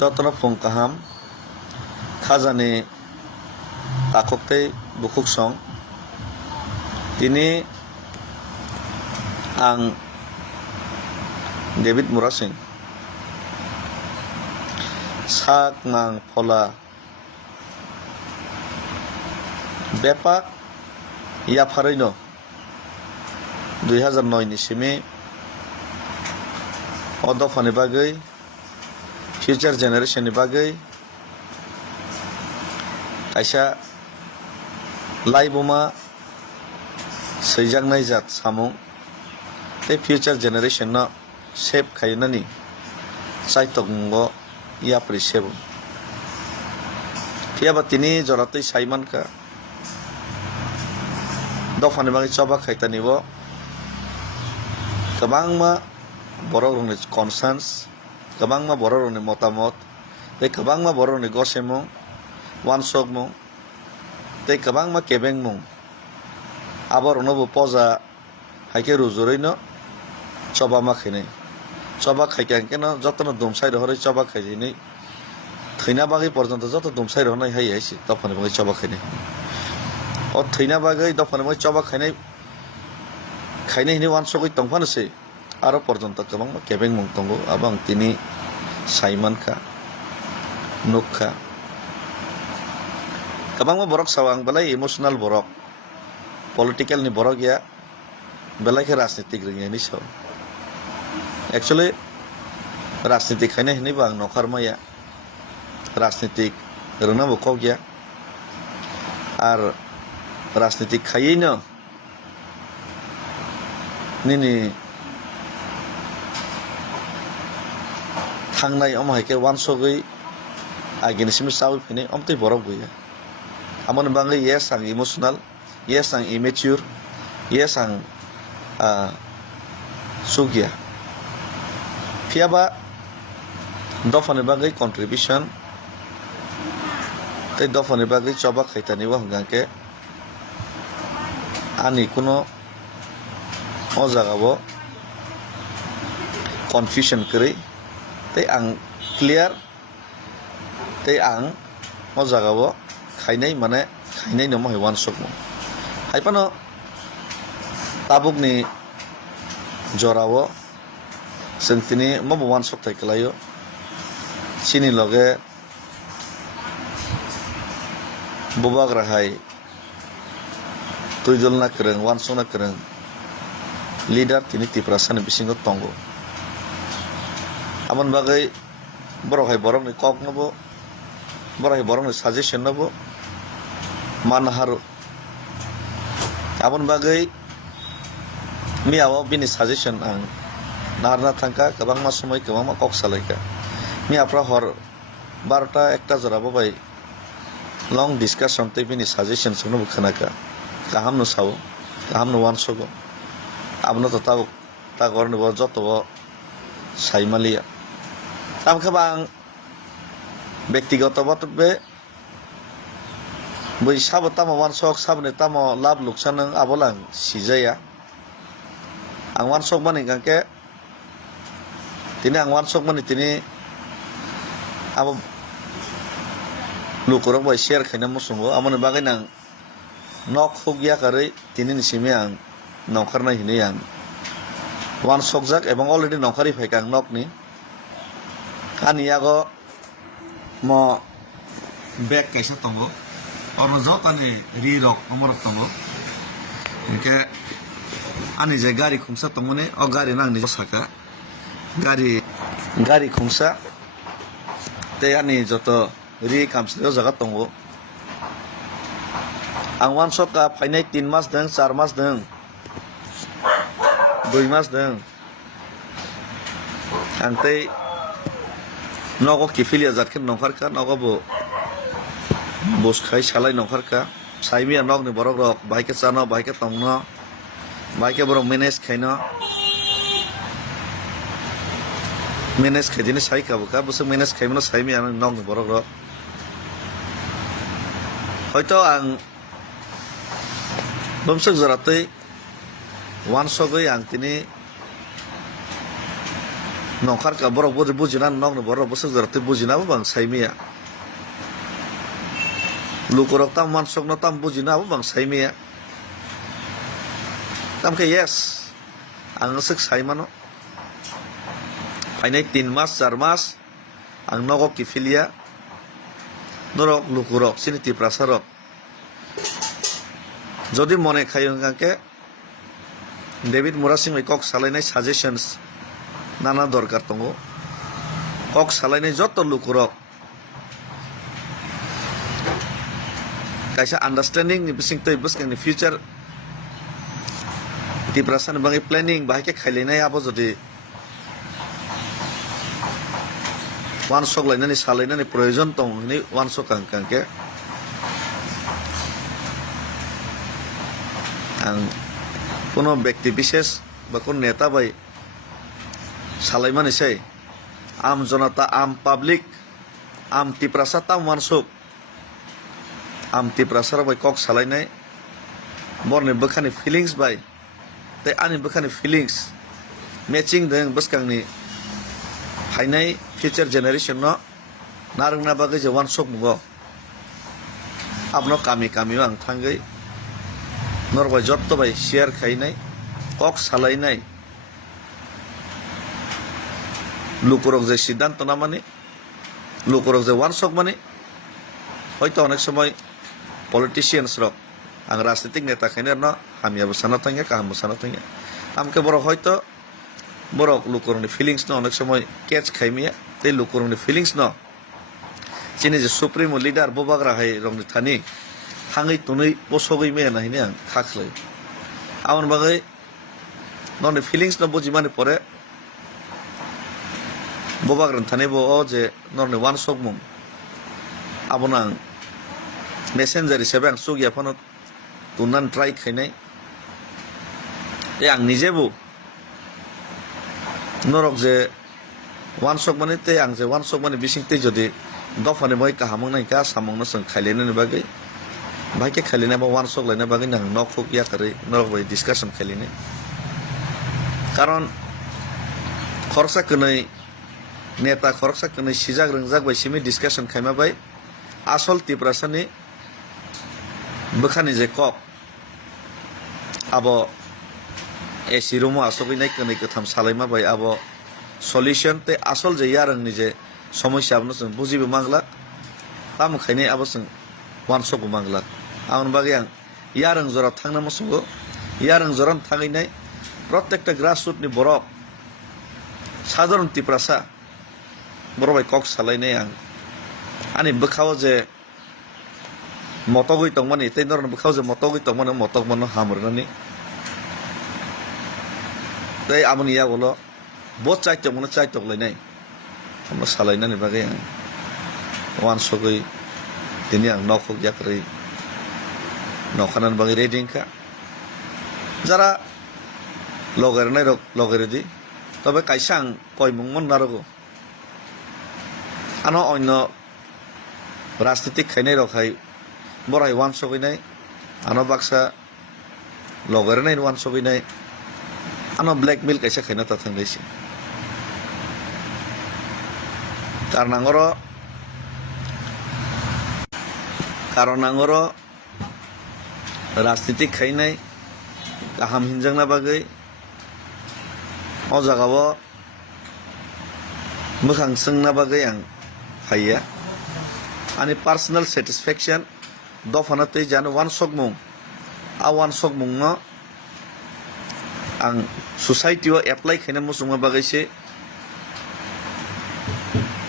যতন ফংকাহাম খাজানি তাককতে বুকুক সং তিনি আং David Murasing sak ngang phola bepak ya pharoino 2009 ni simi odofani bagai future generation ni bagai kaisa laiboma seijaknai jat samung te future generation no shape khainani saitongo ia prisebo tiaba tini joratei saimanka dofani bangi choba khaitanibo kabangma borok ni concerns kabangma borok ni motamot te kabangma borok ni gosemung wansokmung te kabangma kebengmung abor onobo poja haike rujureino choba makhine choba খাইকে কেন যতন দুমসাই রহরে চবা খাইনি থৈনা বাগৈ পর্যন্ত যত দুমসাই রহনাই high আইছি দফানি বাগৈ চবা খাইনি ও থৈনা বাগৈ দফানি বাগৈ চবা খাইনাই খাইনাই হিনি ওয়ানসগৈ তংফানসে আরো পর্যন্ত গোबां কেবেং মুং তঙ্গো আবাং তিনি সাইমানখা নুখা गोबां borok sawang belai emotional borok political ni borok ya belai ke রাজনীতিক ringni saw actually রাজনীতি খাইনে হিনি বাং নখার মায়া রাজনীতিক রনা বকো গিয়া আর রাজনীতি খাইই না নিনি থাংনাই অমহাইকে ওয়ানসগৈ আগিনিসিম চাউই ফিনে অমতৈ বরক গইয়া আমন বাংলাই yes ang emotional yes ang immature yes ang sugia fiaba dofani bagai contribution tei dofani bagai choba khaitani wa hungangke ani kuno o jagao confusion kri tei ang clear tei ang o jagao khainai mane khainai no mai wan sokmo haipano tabukni jorao जों दिनै मबावान सप्ताह खालायो सिनि लगे बबाग्राहाय तुइजलना करं वानसना करं lidar तिनि तिप्रासानि बिसिंग तंगो आमन बागै बरहाय बरकनि कक नबो बरहाय बरकनि साजेशन नबो मानहारो आमन बागै मियाव बिनि साजेशन आं नारना थांका गोबां समय गोबां कक सालायका मियाफ्रा हर 12टा 1टा जराबो बाय लं डिसकाशन ते बिनि साजेशन सुनो खोनाका गाहाम न साव गाहाम न वानसगो आबनो त ता गरनि ब जतब साइमालिया आम खबां व्यक्तिगत बतबे बै साबताम वानसक साबने ताम लाभ लुकसान आबलां सिजाया आं वानसक माने गांके তিনি আং ওয়ানসক মানে তিনি আব লুকরক বাই শেয়ার খাইনা মসঙ্গো আমনে বাগাই নাং নক হগিয়া কারে তিনি নিসিমে আং নখারনাই হিনে আং ওয়ানসক জাক এবং অলরেডি নখারি ফাইকা আং নকনি কানিয়াগো ম ব্যাগ কাইসা তঙ্গো অরন জ কানি রি রক মরক তঙ্গো ইনকে আনি যে গাড়ি খুমসা তঙ্গনে অ গাড়ি নাংনি সাকা गाड़ी खुंसा ते आनी जतो रि कामसियो जगह तंगो आं वानसक का फाइनाय 3 मास दं 4 मास दं 2 मास दं आं ते नगो किफिलिया जातखे नंखारका नगो बस खाय सालाय नंखारका साइमिया नगनि बरक रक बाइके चानो बाइके तंगनो बाइके बरक मेनेज खायनो मेनेज खाइदिने साइकाबोका बस मेनेज खाइमनो साइमि आं नंग बरक रक হয়তো आं बमसक जरातै वानसगै आं तिनि nongkar ka borok bodi bujinan nong no borok bosok jarate bujina bang saimia lukurok tam mansok no tam bujina bang saimia tam ke yes ang sek saimano painai 3 mas 4 mas ang nogo kifilia norok lukurok siniti prasarok যদি মনে খাই কাকে David মোরাসিং cock সালাইনাই suggestions নানা দরকার দङ cock সালাইনাই যত লুকুরক kaisa understanding ni bising tei buskang ni future di prasan bangi planning bahake khailainai abo jodi wan sok lainani salainani proyojon tong ni wan sok kangke ang কোনো ব্যক্তি বিশেষ বা কোন নেতা by সালাইমানি সেই আম জনতা আম পাবলিক আম তিপ্রাসা তাম মানসুক আম তিপ্রাসার বাই কক সালাইনাই বরনি বখানি ফিলিংস বাই তাই আনি বখানি ফিলিংস ম্যাচিং দেং বসকাংনি ফাইনাই ফিউচার জেনারেশন ন নারংনা বাগै যে ওয়ান সক মুগো আপনো কামি কামিও আং থাঙ্গै নরবাই যত বাই শেয়ার খাইনাই কক সালাইনাই লুকুরক যে সিদ্ধান্ত না মানে লুকুরক যে ওয়ানসক মানে হয়তো অনেক সময় পলিটিশিয়ানস রক আং রাজনৈতিক নেতা খাইনার ন হামিয়াবো সানা থাঙ্গে কাহামবো সানা থাঙ্গে আমকে বড় হয়তো বড় লুকুরংনি ফিলিংস ন অনেক সময় ক্যাচ খাইমিয়া তাই লুকুরংনি ফিলিংস ন চিনি যে সুপ্রিমো লিডার ববাগ্রা হাই রংনি থানি থাङै तुनै बसगै मेया नाहिने आं खाख्लै आवन बागै ननि फिलिंग्स न बुझि माने परे बबाग्रन थाने बो ओ जे नरनि वान सक मुं आबन आं मेसेंजार हिसाबै आं सुगिया फन तुननान ट्राई खाइनाय ए आं निजेबो नरक जे वान सक माने ते आं जे वान सक माने बिसिंते जदि दफाने मै काहामं नाय का सामं न जों खाइलेननि बागै भाइके खालिनाय बा वान सक लायनाय बागै नां नखुक याकरै नरक बाय डिसकाशन खालिनाय कारण खरसा कनै नेता खरसा कनै सिजाग रंजाग बाय सिमी डिसकाशन खाइमा बाय आसल तिप्रासानि बखानि जे कक आबो एसि रुमो आसबिनाय कनै कथाम सालायमा बाय आबो सल्युशन ते आसल जे यारंनि जे समस्या आबनो जों बुजिबो मांगला ताम खाइनाय आबो जों वान सक मांगला आउन बागै आं यारं जरा थांना मसुगो यारं जरान थाङैनाय प्रत्येकटा ग्रासरुटनि बरक साधारण तिप्रासा बरबाय कक सालायनाय आं आनि बोखाव जे मतगै तंमानि तै नरन बोखाव जे मतगै तंमानि मतक मनो हामरनानि तै आमनि यागोलो बत चाइतक मनो चाइतक लायनाय हम सालायनानि बागै आं वान सकै दिनै आं नखुक याकरै नखानान बागै रेडिंखा যারা লগের নাই লগের দি তবে কাইসা আং কয়মুং মন নারগো আনো অন্য রাজনীতিক খাইনাই রখাই বড়াই ওয়ান সগৈনাই আনো বাক্সা লগের নাই ওয়ান সগৈনাই আনো ব্ল্যাকমেল কাইসা খাইনা তা থাঙ্গাইছে কারণ আঙর राजनीतिक खाइनाय गाहाम हिनजांना बागै अ जागाबो मोखां सोंना बागै आं फाइया आंनि पार्सनेल सेटिसफेक्शन दफाना तै जानो वान सक मुं आ वान सक मुं न आं सोसाइटियाव एप्लाइ खाइना मुसुंगा बागैसे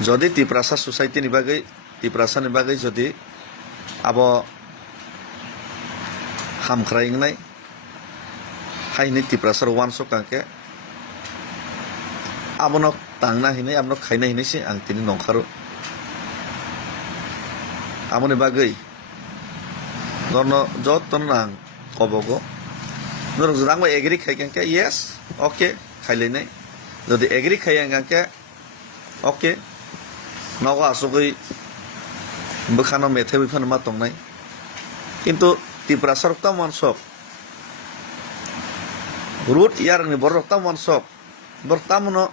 जदि तिप्रासा सोसाइटिनि बागै तिप्रासानि बागै जदि अब हामख्रायनाय हाइनि तिप्रासार वान सक कांके आबनो तांना हिनाय आबनो खाइना हिनायसे आं तिनि नंखारो आमनि बागै नरनो जतन आं कबगो नर जरांबा एग्री खाइकांके यस ओके खाइलायनाय जदि एग्री खाइयांगांके ओके नगा आसगै बोखानो मेथाइ बिफान मा तंनाय किन्तु तिप्रासार ता मानसक रुट यारनि बरक ता मानसक बरतामनो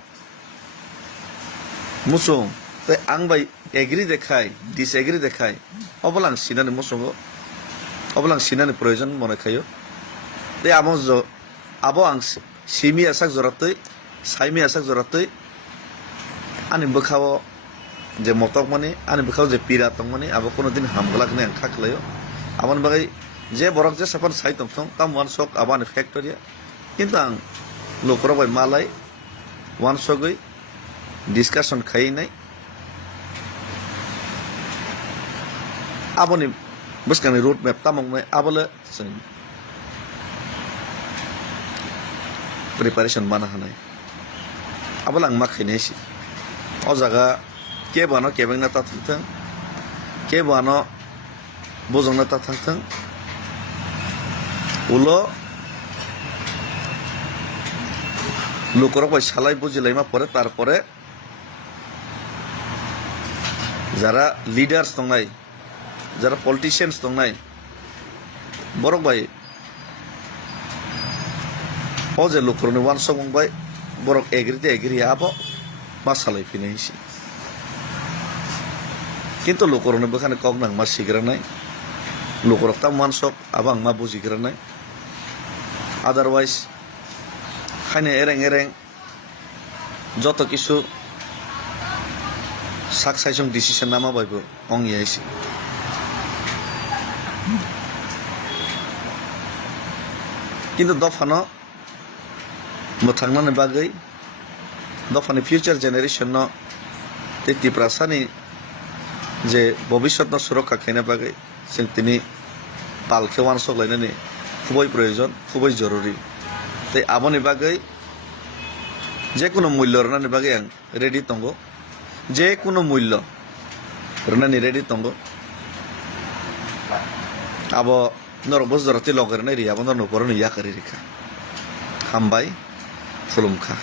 musung te ang bai agree dekhai disagree dekhai obolang sinani musungo obolang sinani proyojon mone khayo te abo ang simi asak joratoi saimi asak joratoi ani bokhawo je motok mani ani bokhawo je pira tongmani abo kono din hamgolakne ang khaklayo amon bagai je borok je sapan sai tongthong tam one sok abani factory কিন্তু ang lokoro bai malai one sogoi discussion khai nai aboni buskani road map tamong nai abole preparation bana hanai abalang makhine si o jaga ke bano kebeng na ta thang ke bano bojong na ta thang ulo লোকরক ভাই সালাই বুঝিলাইমা পরে তারপরে যারা leaders দংনাই যারা politicians দংনাই বরক ভাই ও যে লোকরনি one song ভাই বরক এগ্রিতে agri আবো মা সালাই ফিনাইছি কিন্তু লোকরনি বখানে কক নাং মা সিগ্রা নাই লোকরক তাম ওয়ান সক আবাং মা বুঝিগ্রা নাই আদারওয়াইজ খাইনে এরেং যত কিছু সাকসাইসং ডিসিশন নামা বাইব অং ইয়াইছি কিন্তু দফানো মোথাংনানি বাগৈ দফানি ফিউচার জেনারেশন ন তেতি প্রাসানি যে ভবিষ্যৎ ন সুরক্ষা খাইনা বাগৈ जों তিনি পালকে ওয়ান সকলাইনানি খুবই প্রয়োজন খুবই জরুরি তাই আমনি বাগৈ যে কোনো মূল্য রনানি বাগৈ আং রেডি তঙ্গ যে কোনো মূল্য রনানি রেডি তঙ্গ আবো নরক বজরাতি লগের নাই রিয়া বন্ধ নপর নিয়া করি রেখা হামবাই ফুলুমখা